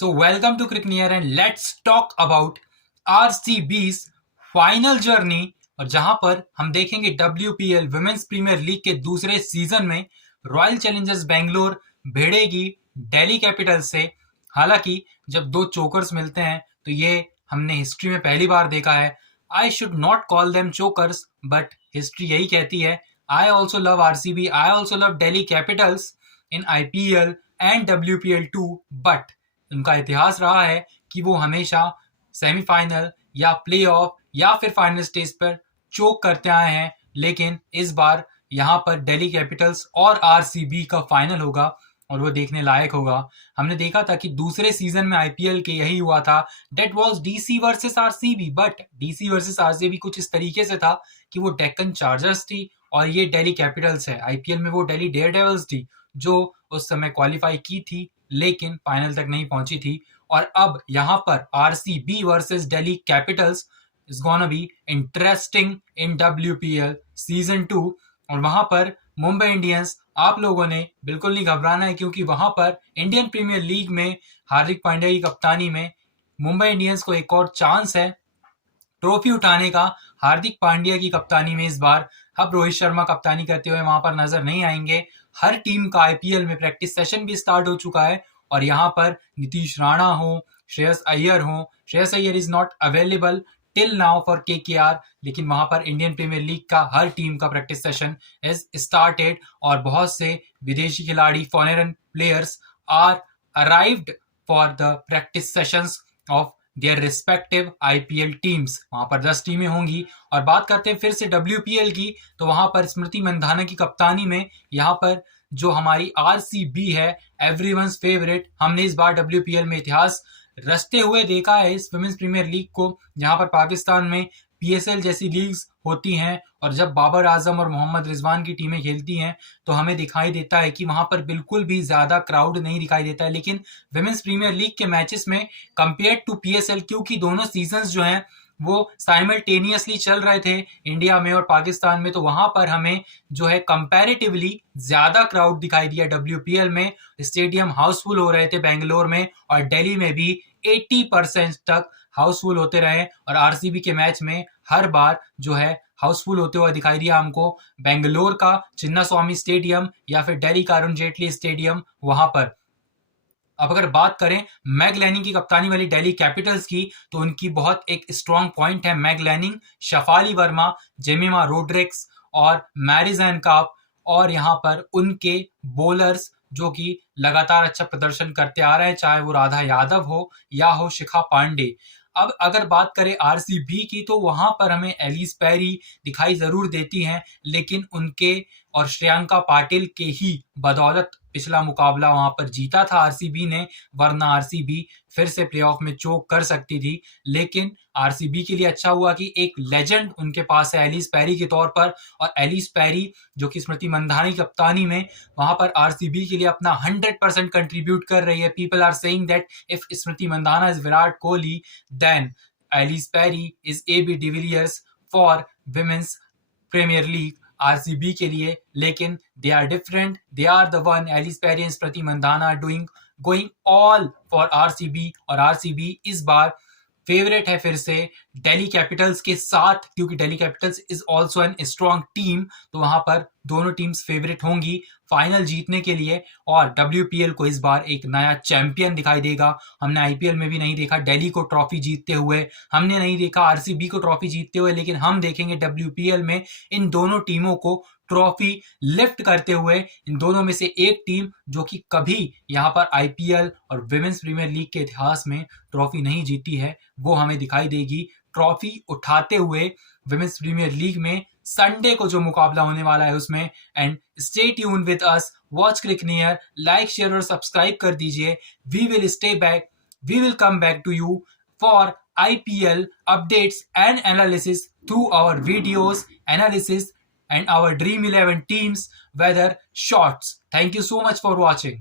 So welcome to Cricknear and let's talk about RCB's final journey. और जहां पर हम देखेंगे WPL विमेंस प्रीमियर लीग के दूसरे सीजन में रॉयल चैलेंजर्स बेंगलोर भिड़ेगी दिल्ली कैपिटल्स से। हालांकि जब दो चोकर्स मिलते हैं तो ये हमने हिस्ट्री में पहली बार देखा है। I should not call them chokers but history यही कहती है। I also love RCB, I also love Delhi Capitals in IPL and WPL2, but उनका इतिहास रहा है कि वो हमेशा सेमीफाइनल या प्लेऑफ या फिर फाइनल स्टेज पर चोक करते आए हैं। लेकिन इस बार यहाँ पर दिल्ली कैपिटल्स और RCB का फाइनल होगा और वो देखने लायक होगा। हमने देखा था कि दूसरे सीजन में IPL के यही हुआ था। Date was DC versus RCB, but DC versus RCB कुछ इस तरीके से था कि वो डेक्कन चार्जर्स थी और ये दिल्ली कैपिटल्स है। IPL में वो दिल्ली डेयरडेविल्स थी जो उस समय क्वालिफाई की थी लेकिन फाइनल तक नहीं पहुंची थी। और अब यहाँ पर RCB versus Delhi Capitals is gonna be interesting in WPL season 2। और वहां पर मुंबई इंडियंस, आप लोगों ने बिल्कुल नहीं घबराना है क्योंकि वहां पर इंडियन प्रीमियर लीग में हार्दिक पांड्या की कप्तानी में मुंबई इंडियंस को एक और चांस है ट्रॉफी उठाने का। हार्दिक पांड्या की कप्तानी में इस बार अब रोहित शर्मा कप्तानी करते हुए वहां पर नजर नहीं आएंगे। हर टीम का IPL में प्रैक्टिस सेशन भी स्टार्ट हो चुका है और यहाँ पर नीतीश राणा हो, Shreyas Iyer is not available till now for KKR, लेकिन वहां पर इंडियन प्रीमियर लीग का हर टीम का प्रैक्टिस सेशन इज स्टार्टेड और बहुत से विदेशी खिलाड़ी, foreign players are arrived for the practice sessions of their respective IPL teams. वहां पर 10 टीमें होंगी। और बात करते हैं फिर से WPL की, तो वहां पर स्मृति मंधाना की कप्तानी में यहाँ पर जो हमारी RCB है, एवरीवन्स फेवरेट, हमने इस बार WPL में इतिहास रचते हुए देखा है इस वुमेन्स प्रीमियर लीग को। जहां पर पाकिस्तान में PSL जैसी लीग्स होती हैं और जब बाबर आजम और मोहम्मद रिजवान की टीमें खेलती हैं तो हमें दिखाई देता है कि वहां पर बिल्कुल भी ज्यादा क्राउड नहीं दिखाई देता है। लेकिन विमेंस प्रीमियर लीग के मैचेस में कंपेयर टू PSL, क्योंकि दोनों सीजन्स जो हैं वो साइमल्टेनियसली चल रहे थे इंडिया में और पाकिस्तान में, तो वहां पर हमें जो है कंपैरेटिवली ज्यादा क्राउड दिखाई दिया। WPL में स्टेडियम हाउसफुल हो रहे थे बेंगलोर में और दिल्ली में भी 80% तक हाउसफुल होते रहे। और RCB के मैच में हर बार जो है हाउसफुल होते हुए दिखाई दिया हमको बेंगलोर का चिन्ना स्वामी स्टेडियम या फिर दिल्ली का अरुण जेटली स्टेडियम वहां पर। अब अगर बात करें मैग लैनिंग की कप्तानी वाली दिल्ली कैपिटल्स की, तो उनकी बहुत एक स्ट्रॉन्ग पॉइंट है मैग लैनिंग, शफाली वर्मा, जेमिमा रोड्रिक्स और मैरिजन काप, और यहाँ पर उनके बॉलर्स जो कि लगातार अच्छा प्रदर्शन करते आ रहे हैं, चाहे वो राधा यादव हो या हो शिखा पांडे। अब अगर बात करें RCB की, तो वहां पर हमें एलिस पेरी दिखाई जरूर देती हैं, लेकिन उनके और श्रेयांका पाटिल के ही बदौलत पिछला मुकाबला वहां पर जीता था RCB ने, वरना RCB फिर से प्लेऑफ में चोक कर सकती थी। लेकिन RCB के लिए अच्छा हुआ कि एक लेजेंड उनके पास है एलिस पेरी के तौर पर, और एलिस पेरी जो कि स्मृति मंधाना की कप्तानी में वहां पर RCB के लिए अपना 100% कंट्रीब्यूट कर रही है। People are saying that if Smriti Mandhana is Virat Kohli then Ellyse Perry is AB de Villiers for women's premiere league RCB के लिए। लेकिन they are different, they are the one, Ellyse Perry and Smriti Mandhana doing going all for RCB। और RCB इस बार favourite है फिर से Delhi Capitals के साथ, क्योंकि Delhi Capitals is also an strong team, तो वहां पर दोनों टीम्स फेवरेट होंगी फाइनल जीतने के लिए। और WPL को इस बार एक नया चैंपियन दिखाई देगा। हमने IPL में भी नहीं देखा दिल्ली को ट्रॉफी जीतते हुए, हमने नहीं देखा RCB को ट्रॉफी जीतते हुए, लेकिन हम देखेंगे WPL में इन दोनों टीमों को ट्रॉफी लिफ्ट करते हुए। इन दोनों में से एक टीम जो कि कभी यहाँ पर IPL और विमेंस प्रीमियर लीग के इतिहास में ट्रॉफी नहीं जीती है, वो हमें दिखाई देगी ट्रॉफी उठाते हुए विमेंस प्रीमियर लीग में। संडे को जो मुकाबला होने वाला है उसमें। And stay tuned with us, watch Cricneer, like share और सब्सक्राइब कर दीजिए। We will come back to you for IPL updates and analysis through our videos, analysis and our Dream 11 teams weather shots. Thank you so much for watching.